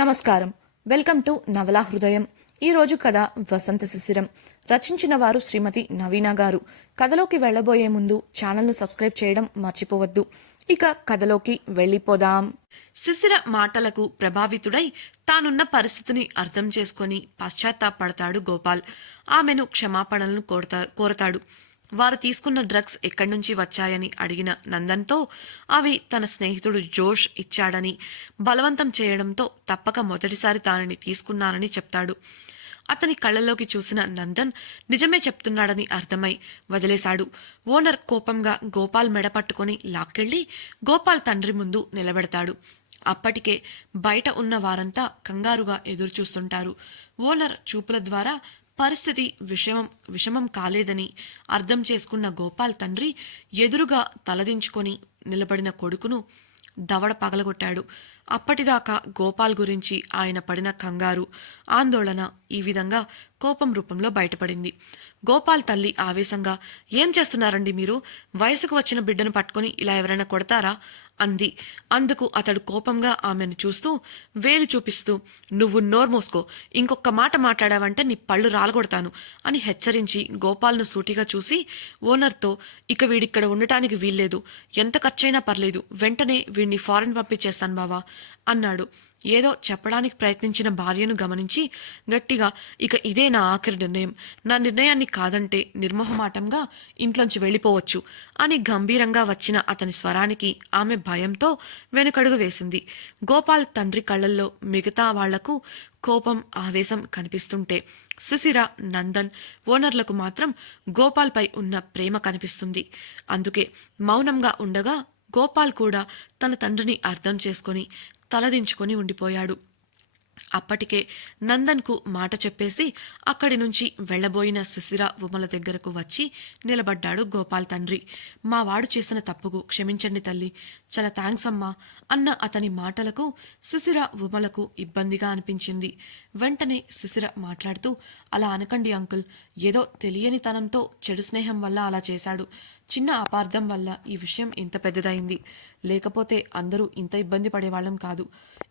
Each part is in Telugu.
నమస్కారం. వెల్కమ్ టు నవలా హృదయం. ఈరోజు కథ వసంత శిశిరం. రచించిన వారు శ్రీమతి నవీన గారు. కథలోకి వెళ్లబోయే ముందు ఛానల్ను సబ్స్క్రైబ్ చేయడం మర్చిపోవద్దు. ఇక కథలోకి వెళ్ళిపోదాం. శిశిర మాటలకు ప్రభావితుడై తానున్న పరిస్థితిని అర్థం చేసుకుని పశ్చాత్తాపడతాడు గోపాల్. ఆమెను క్షమాపణలను కోరతాడు. వారు తీసుకున్న డ్రగ్స్ ఎక్కడి నుంచి వచ్చాయని అడిగిన నందన్తో అవి తన స్నేహితుడు జోష్ ఇచ్చాడని, బలవంతం చేయడంతో తప్పక మొదటిసారి తానని తీసుకున్నానని చెప్తాడు. అతని కళ్ళలోకి చూసిన నందన్ నిజమే చెప్తున్నాడని అర్థమై వదిలేశాడు. ఓనర్ కోపంగా గోపాల్ మెడ పట్టుకుని లాక్కెళ్లి గోపాల్ తండ్రి ముందు నిలబెడతాడు. అప్పటికే బయట ఉన్న వారంతా కంగారుగా ఎదురుచూస్తుంటారు. ఓనర్ చూపుల ద్వారా పరిస్థితి విషమం కాలేదని అర్థం చేసుకున్న గోపాల్ తండ్రి ఎదురుగా తలదించుకొని నిలబడిన కొడుకును దవడ పగలగొట్టాడు. అప్పటిదాకా గోపాల్ గురించి ఆయన పడిన కంగారు, ఆందోళన ఈ విధంగా కోపం రూపంలో బయటపడింది. గోపాల్ తల్లి ఆవేశంగా, ఏం చేస్తున్నారండి మీరు? వయసుకు వచ్చిన బిడ్డను పట్టుకుని ఇలా ఎవరైనా కొడతారా అంది. అందుకు అతడు కోపంగా ఆమెను చూస్తూ వేలు చూపిస్తూ, నువ్వు నోర్మోసుకో, ఇంకొక మాట మాట్లాడావంటే నీ పళ్ళు రాలగొడతాను అని హెచ్చరించి గోపాల్ను సూటిగా చూసి ఓనర్తో, ఇక వీడిక్కడ ఉండటానికి వీల్లేదు, ఎంత ఖర్చైనా పర్లేదు, వెంటనే వీడిని ఫారెన్ పంపించేస్తాను బావా అన్నాడు. ఏదో చెప్పడానికి ప్రయత్నించిన భార్యను గమనించి గట్టిగా, ఇక ఇదే నా ఆఖరి నిర్ణయం, నా నిర్ణయాన్ని కాదంటే నిర్మోహమాటంగా ఇంట్లోంచి వెళ్ళిపోవచ్చు అని గంభీరంగా వచ్చిన అతని స్వరానికి ఆమె భయంతో వెనుకడుగు వేసింది. గోపాల్ తండ్రి కళ్ళల్లో మిగతా వాళ్లకు కోపం, ఆవేశం కనిపిస్తుంటే సుశిర, నందన్, ఓనర్లకు మాత్రం గోపాల్పై ఉన్న ప్రేమ కనిపిస్తుంది. అందుకే మౌనంగా ఉండగా గోపాల్ కూడా తన తండ్రిని అర్థం చేసుకుని తలదించుకొని ఉండిపోయాడు. అప్పటికే నందన్కు మాట చెప్పేసి అక్కడి నుంచి వెళ్లబోయిన శిశిర ఉమల దగ్గరకు వచ్చి నిలబడ్డాడు గోపాల్ తండ్రి. మా వాడు చేసిన తప్పుకు క్షమించండి తల్లి, చాలా థ్యాంక్స్ అమ్మా అన్న అతని మాటలకు శిశిర ఉమలకు ఇబ్బందిగా అనిపించింది. వెంటనే శిశిర మాట్లాడుతూ, అలా అనకండి అంకుల్, ఏదో తెలియనితనంతో చెడు స్నేహం వల్ల అలా చేశాడు, చిన్న అపార్థం వల్ల ఈ విషయం ఇంత పెద్దదైంది, లేకపోతే అందరూ ఇంత ఇబ్బంది పడేవాళ్ళం కాదు.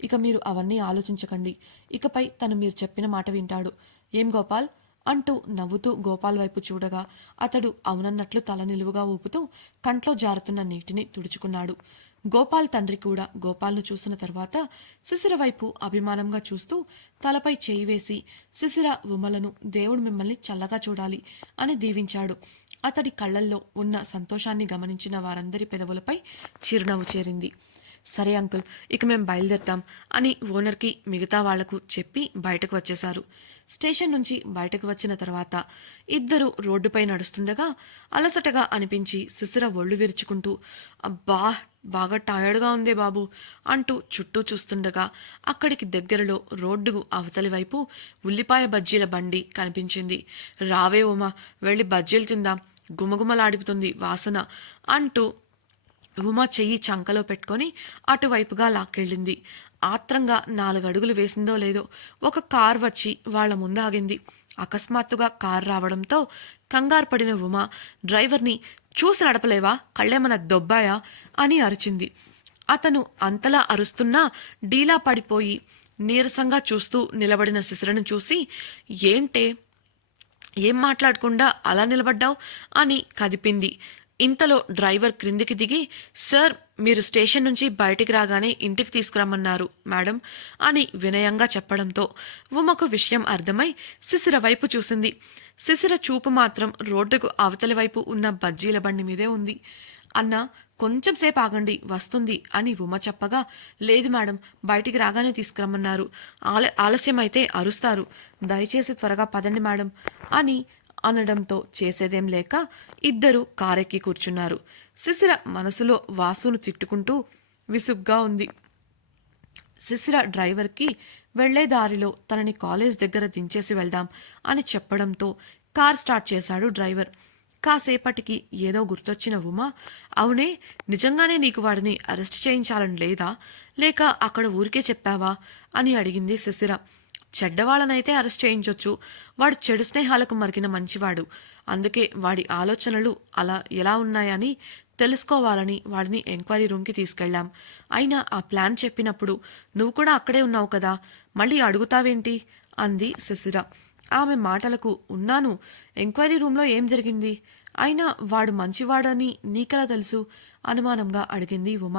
ఇక మీరు అవన్నీ ఆలోచించకండి, ఇకపై తను మీరు చెప్పిన మాట వింటాడు. ఏం గోపాల్ అంటూ నవ్వుతూ గోపాల్ వైపు చూడగా అతడు అవునన్నట్లు తల నిలువుగా ఊపుతూ కంట్లో జారుతున్న నీటిని తుడుచుకున్నాడు. గోపాల్ తండ్రి కూడా గోపాల్ను చూసిన తర్వాత శిశిర వైపు అభిమానంగా చూస్తూ తలపై చేయి వేసి, శిశిర, ఉమలను దేవుడు మిమ్మల్ని చల్లగా చూడాలి అని దీవించాడు. అతడి కళ్లల్లో ఉన్న సంతోషాన్ని గమనించిన వారందరి పెదవులపై చిరునవ్వు చేరింది. సరే అంకుల్, ఇక మేం బయలుదేరతాం అని ఓనర్కి మిగతా వాళ్లకు చెప్పి బయటకు వచ్చేశారు. స్టేషన్ నుంచి బయటకు వచ్చిన తర్వాత ఇద్దరు రోడ్డుపై నడుస్తుండగా అలసటగా అనిపించి శిశిర ఒళ్ళు విరుచుకుంటూ, అబ్బా బాగా టయర్డ్గా ఉందే బాబు అంటూ చుట్టూ చూస్తుండగా అక్కడికి దగ్గరలో రోడ్డుకు అవతలి వైపు ఉల్లిపాయ బజ్జీల బండి కనిపించింది. రావే ఉమా, వెళ్ళి బజ్జీలు తిందాం, గుమగుమలాడిపుతుంది వాసన అంటూ ఉమా చెయ్యి చంకలో పెట్టుకొని అటువైపుగా లాక్కెళ్ళింది. ఆత్రంగా 4 అడుగులు వేసిందో లేదో ఒక కార్ వచ్చి వాళ్ల ముందు ఆగింది. అకస్మాత్తుగా కార్ రావడంతో కంగారు పడిన ఉమా డ్రైవర్ని, చూసి నడపలేవా, కళ్ళేమన్నా దొబ్బాయా అని అరిచింది. అతను అంతలా అరుస్తున్నా డీలా పడిపోయి నీరసంగా చూస్తూ నిలబడిన శిశిరను చూసి, ఏంటే, ఏం మాట్లాడకుండా అలా నిలబడ్డావు అని కదిపింది. ఇంతలో డ్రైవర్ క్రిందికి దిగి, సార్ మీరు స్టేషన్ నుంచి బయటికి రాగానే ఇంటికి తీసుకురమ్మన్నారు మేడం అని వినయంగా చెప్పడంతో ఉమకు విషయం అర్థమై శిశిర వైపు చూసింది. శిశిర చూపు మాత్రం రోడ్డుకు అవతలి వైపు ఉన్న బజ్జీల బండి మీదే ఉంది. అన్నా, కొంచెం సేపు ఆగండి, వస్తుంది అని ఉమ చెప్పగా, లేదు మేడం, బయటికి రాగానే తీసుకురమ్మన్నారు, ఆలస్యమైతే అరుస్తారు, దయచేసి త్వరగా పదండి మేడం అని అనడంతో చేసేదేం లేక ఇద్దరూ కారెక్కి కూర్చున్నారు. శిశిర మనసులో వాసును తిట్టుకుంటూ విసుగ్గా ఉంది. శిశిర డ్రైవర్కి వెళ్లే దారిలో తనని కాలేజ్ దగ్గర దించేసి వెళ్దాం అని చెప్పడంతో కార్ స్టార్ట్ చేశాడు డ్రైవర్. కాసేపటికి ఏదో గుర్తొచ్చిన ఉమా, అవునే, నిజంగానే నీకు వాడిని అరెస్ట్ చేయించాలని లేదా, లేక అక్కడ ఊరికే చెప్పావా అని అడిగింది శిశిర. చెడ్డవాళ్ళనైతే అరెస్ట్ చేయించొచ్చు, వాడు చెడు స్నేహాలకు మరిగిన మంచివాడు, అందుకే వాడి ఆలోచనలు అలా ఎలా ఉన్నాయని తెలుసుకోవాలని వాడిని ఎంక్వైరీ రూమ్కి తీసుకెళ్ళాం. అయినా ఆ ప్లాన్ చెప్పినప్పుడు నువ్వు కూడా అక్కడే ఉన్నావు కదా, మళ్ళీ అడుగుతావేంటి అంది శిశిర. ఆమె మాటలకు ఉన్నాను, ఎంక్వైరీ రూమ్లో ఏం జరిగింది, అయినా వాడు మంచివాడని నీకెలా తెలుసు అనుమానంగా అడిగింది ఉమ.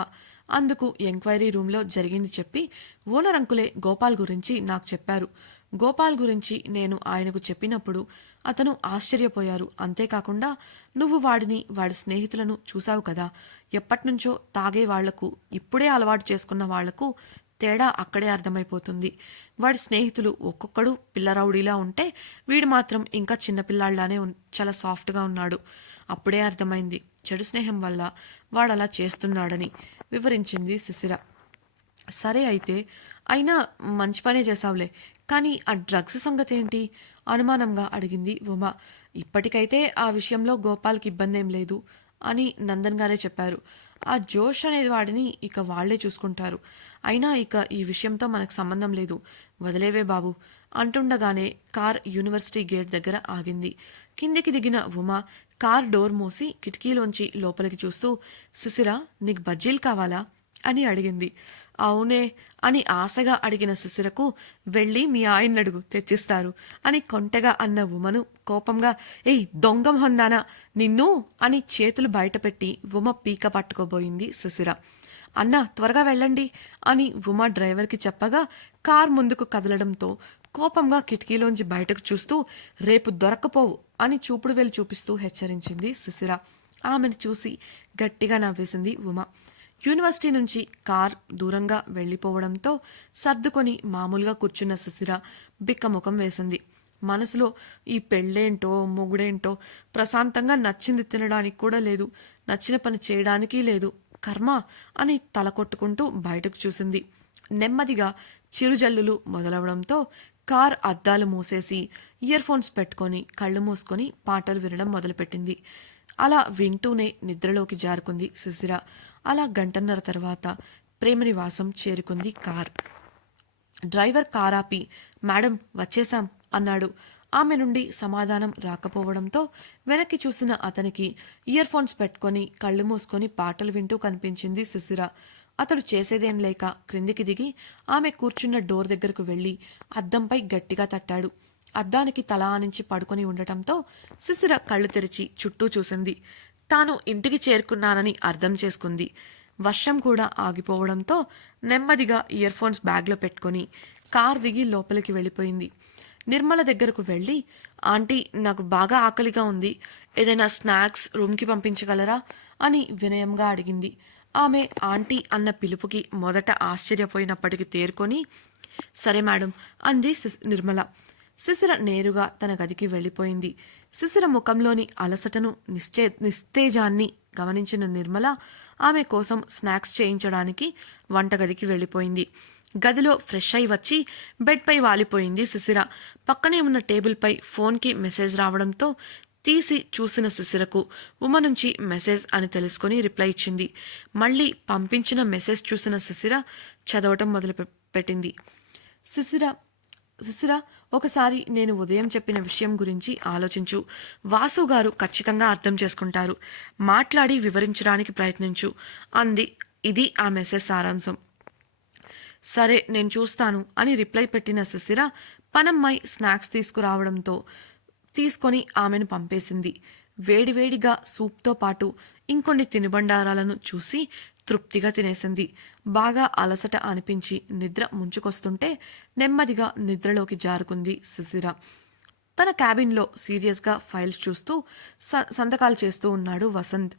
అందుకు ఎంక్వైరీ రూమ్లో జరిగింది చెప్పి ఓనర్ అంకులే గోపాల్ గురించి నాకు చెప్పారు. గోపాల్ గురించి నేను ఆయనకు చెప్పినప్పుడు అతను ఆశ్చర్యపోయారు. అంతేకాకుండా నువ్వు వాడిని వాడి స్నేహితులను చూశావు కదా, ఎప్పటినుంచో తాగే వాళ్లకు ఇప్పుడే అలవాటు చేసుకున్న వాళ్లకు తేడా అక్కడే అర్థమైపోతుంది. వాడి స్నేహితులు ఒక్కొక్కడు పిల్లరౌడీలా ఉంటే వీడు మాత్రం ఇంకా చిన్నపిల్లాళ్లానే చాలా సాఫ్ట్గా ఉన్నాడు. అప్పుడే అర్థమైంది చెడు స్నేహం వల్ల వాడలా చేస్తున్నాడని వివరించింది శిశిర. సరే అయితే, అయినా మంచి పనే చేసావులే, కానీ ఆ డ్రగ్స్ సంగతి ఏంటి అనుమానంగా అడిగింది ఉమ. ఇప్పటికైతే ఆ విషయంలో గోపాల్కి ఇబ్బంది ఏం లేదు అని నందన్ గారే చెప్పారు. ఆ జోష్ అనేది వాడిని ఇక వాళ్లే చూసుకుంటారు. అయినా ఇక ఈ విషయంతో మనకు సంబంధం లేదు, వదిలేవే బాబు అంటుండగానే కార్ యూనివర్సిటీ గేట్ దగ్గర ఆగింది. కిందికి దిగిన ఉమ కార్ డోర్ మూసి కిటికీలోంచి లోపలికి చూస్తూ, శిశిర, నీకు బజ్జీలు కావాలా అని అడిగింది. అవునే అని ఆశగా అడిగిన శిశిరకు, వెళ్ళి మీ ఆయన్నడుగు తెచ్చిస్తారు అని కొంటెగా అన్న ఉమను కోపంగా, ఏయ్ దొంగం హొందానా నిన్ను అని చేతులు బయటపెట్టి ఉమ పీక పట్టుకోబోయింది శిశిర. అన్నా త్వరగా వెళ్ళండి అని ఉమ డ్రైవర్కి చెప్పగా కార్ ముందుకు కదలడంతో కోపంగా కిటికీలోంచి బయటకు చూస్తూ, రేపు దొరక్కపోవు అని చూపుడు వేలు చూపిస్తూ హెచ్చరించింది శిశిర. ఆమెను చూసి గట్టిగా నవ్వేసింది ఉమ. యూనివర్సిటీ నుంచి కార్ దూరంగా వెళ్లిపోవడంతో సర్దుకొని మామూలుగా కూర్చున్న శిశిర బిక్కముఖం వేసింది. మనసులో ఈ పెళ్ళేంటో మొగుడేంటో, ప్రశాంతంగా నచ్చింది తినడానికి కూడా లేదు, నచ్చిన పని చేయడానికి లేదు, కర్మ అని తల కొట్టుకుంటూ బయటకు చూసింది. నెమ్మదిగా చిరుజల్లులు మొదలవడంతో కార్ అద్దాలు మూసేసి ఇయర్ ఫోన్స్ పెట్టుకొని కళ్ళు మూసుకొని పాటలు వినడం మొదలుపెట్టింది. అలా వింటూనే నిద్రలోకి జారుకుంది శిశిర. అలా గంటన్నర తర్వాత ప్రేమనివాసం చేరుకుంది కార్. డ్రైవర్ కారాపి, మేడం వచ్చేశాం అన్నాడు. ఆమె నుండి సమాధానం రాకపోవడంతో వెనక్కి చూసిన అతనికి ఇయర్ ఫోన్స్ పెట్టుకొని కళ్ళు మూసుకొని పాటలు వింటూ కనిపించింది శిశిర. అతడు చేసేదేం లేక క్రిందికి దిగి ఆమె కూర్చున్న డోర్ దగ్గరకు వెళ్లి అద్దంపై గట్టిగా తట్టాడు. అద్దానికి తల ఆనించి పడుకొని ఉండటంతో శిశిర కళ్ళు తెరిచి చుట్టూ చూసింది. తాను ఇంటికి చేరుకున్నానని అర్థం చేసుకుంది. వర్షం కూడా ఆగిపోవడంతో నెమ్మదిగా ఇయర్ ఫోన్స్ బ్యాగ్లో పెట్టుకొని కార్ దిగి లోపలికి వెళ్ళిపోయింది. నిర్మల దగ్గరకు వెళ్ళి, ఆంటీ నాకు బాగా ఆకలిగా ఉంది, ఏదైనా స్నాక్స్ రూమ్కి పంపించగలరా అని వినయంగా అడిగింది. ఆమె ఆంటీ అన్న పిలుపుకి మొదట ఆశ్చర్యపోయినప్పటికీ తేరుకొని, సరే మేడం అంది నిర్మల. శిశిర నేరుగా తన గదికి వెళ్ళిపోయింది. శిశిర ముఖంలోని అలసటను నిస్తేజాన్ని గమనించిన నిర్మల ఆమె కోసం స్నాక్స్ చేయించడానికి వంటగదికి వెళ్ళిపోయింది. గదిలో ఫ్రెష్ అయి వచ్చి బెడ్పై వాలిపోయింది శిశిర. పక్కనే ఉన్న టేబుల్పై ఫోన్కి మెసేజ్ రావడంతో తీసి చూసిన శిశిరకు ఉమ నుంచి మెసేజ్ అని తెలుసుకొని రిప్లై ఇచ్చింది. మళ్ళీ పంపించిన మెసేజ్ చూసిన శిశిర చదవటం మొదలుపెట్టింది. శిశిర, ఒకసారి నేను ఉదయం చెప్పిన విషయం గురించి ఆలోచించు. వాసు గారు ఖచ్చితంగా అర్థం చేసుకుంటారు. మాట్లాడి వివరించడానికి ప్రయత్నించు అంది. ఇది ఆ మెసేజ్ సారాంశం. సరే నేను చూస్తాను అని రిప్లై పెట్టిన శిశిర పనమ్మాయి స్నాక్స్ తీసుకొని ఆమెను పంపేసింది. వేడివేడిగా సూప్తో పాటు ఇంకొన్ని తినుబండారాలను చూసి తృప్తిగా తినేసింది. బాగా అలసట అనిపించి నిద్ర ముంచుకొస్తుంటే నెమ్మదిగా నిద్రలోకి జారుకుంది శిశిర. తన క్యాబిన్లో సీరియస్గా ఫైల్స్ చూస్తూ సంతకాలు చేస్తూ ఉన్నాడు వసంత్.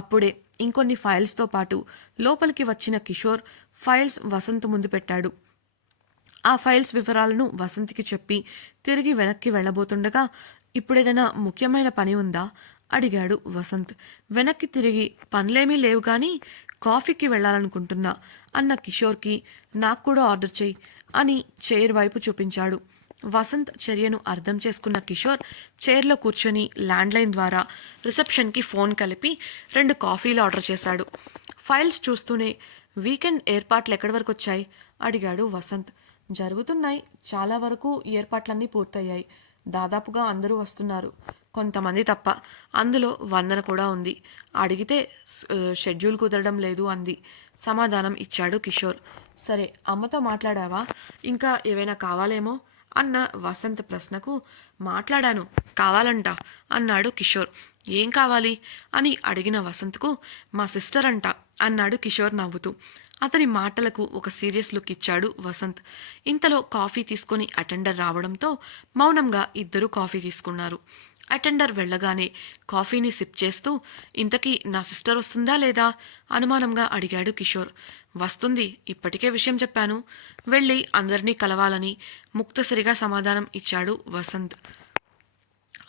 అప్పుడే ఇంకొన్ని ఫైల్స్తో పాటు లోపలికి వచ్చిన కిషోర్ ఫైల్స్ వసంత్ ముందు పెట్టాడు. ఆ ఫైల్స్ వివరాలను వసంత్కి చెప్పి తిరిగి వెనక్కి వెళ్లబోతుండగా, ఇప్పుడేదైనా ముఖ్యమైన పని ఉందా అడిగాడు వసంత్. వెనక్కి తిరిగి, పనులేమీ లేవు కానీ కాఫీకి వెళ్లాలనుకుంటున్నా అన్న కిషోర్కి, నాకు కూడా ఆర్డర్ చెయ్యి అని చైర్ వైపు చూపించాడు. వసంత్ చర్యను అర్థం చేసుకున్న కిషోర్ చైర్లో కూర్చొని ల్యాండ్లైన్ ద్వారా రిసెప్షన్కి ఫోన్ కలిపి 2 కాఫీలు ఆర్డర్ చేశాడు. ఫైల్స్ చూస్తూనే, వీకెండ్ ఏర్పాట్లు ఎక్కడి వరకు వచ్చాయి అడిగాడు వసంత్. జరుగుతున్నాయి, చాలా వరకు ఏర్పాట్లన్నీ పూర్తయ్యాయి. దాదాపుగా అందరూ వస్తున్నారు, కొంతమంది తప్ప. అందులో వందన కూడా ఉంది. అడిగితే షెడ్యూల్ కుదరడం లేదు అంది. సమాధానం ఇచ్చాడు కిషోర్. సరే, అమ్మతో మాట్లాడావా? ఇంకా ఏవైనా కావాలేమో అన్న వసంత్ ప్రశ్నకు మాట్లాడాను, కావాలంట అన్నాడు కిషోర్. ఏం కావాలి అని అడిగిన వసంత్కు మా సిస్టర్ అంట అన్నాడు కిషోర్ నవ్వుతూ. అతని మాటలకు ఒక సీరియస్ లుక్ ఇచ్చాడు వసంత్. ఇంతలో కాఫీ తీసుకుని అటెండర్ రావడంతో మౌనంగా ఇద్దరూ కాఫీ తీసుకున్నారు. అటెండర్ వెళ్ళగానే కాఫీని సిప్ చేస్తూ, ఇంతకీ నా సిస్టర్ వస్తుందా లేదా అనుమానంగా అడిగాడు కిషోర్. వస్తుంది, ఇప్పటికే విషయం చెప్పాను, వెళ్ళి అందరినీ కలవాలని ముక్తసరిగా సమాధానం ఇచ్చాడు వసంత్.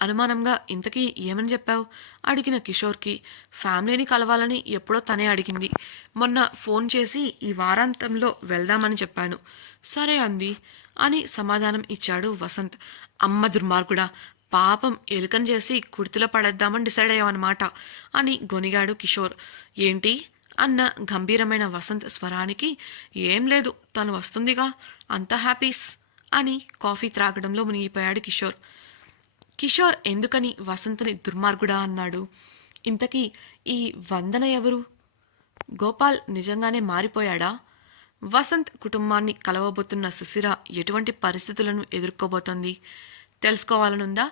అనుమానంగా ఇంతకీ ఏమని చెప్పావు అడిగిన కిషోర్కి, ఫ్యామిలీని కలవాలని ఎప్పుడో తనే అడిగింది. మొన్న ఫోన్ చేసి ఈ వారాంతంలో వెళ్దామని చెప్పాను. సరే అంది అని సమాధానం ఇచ్చాడు వసంత్. అమ్మ దుర్మార్గుడా, పాపం ఎలుకను చేసి కుర్తిలో పడేద్దామని డిసైడ్ అయ్యామన్నమాట అని గొనిగాడు కిషోర్. ఏంటి అన్న గంభీరమైన వసంత్ స్వరానికి, ఏం లేదు, తను వస్తుందిగా, అంత హ్యాపీస్ అని కాఫీ త్రాగడంలో మునిగిపోయాడు కిషోర్. కిషోర్ ఎందుకని వసంత్ని దుర్మార్గుడా అన్నాడు? ఇంతకీ ఈ వందన ఎవరు? గోపాల్ నిజంగానే మారిపోయాడా? వసంత్ కుటుంబాన్ని కలవబోతున్న సుశిర ఎటువంటి పరిస్థితులను ఎదుర్కోబోతోంది తెలుసుకోవాలనుందా?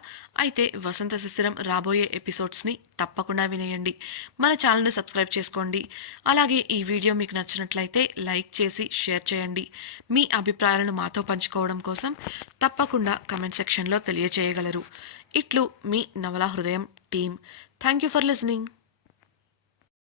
అయితే వసంత శిశిరం రాబోయే ఎపిసోడ్స్ని తప్పకుండా వినేయండి. మన ఛానల్ని సబ్స్క్రైబ్ చేసుకోండి. అలాగే ఈ వీడియో మీకు నచ్చినట్లయితే లైక్ చేసి షేర్ చేయండి. మీ అభిప్రాయాలను మాతో పంచుకోవడం కోసం తప్పకుండా కమెంట్ సెక్షన్లో తెలియచేయగలరు. ఇట్లు మీ నవలా హృదయం team. Thank you for listening.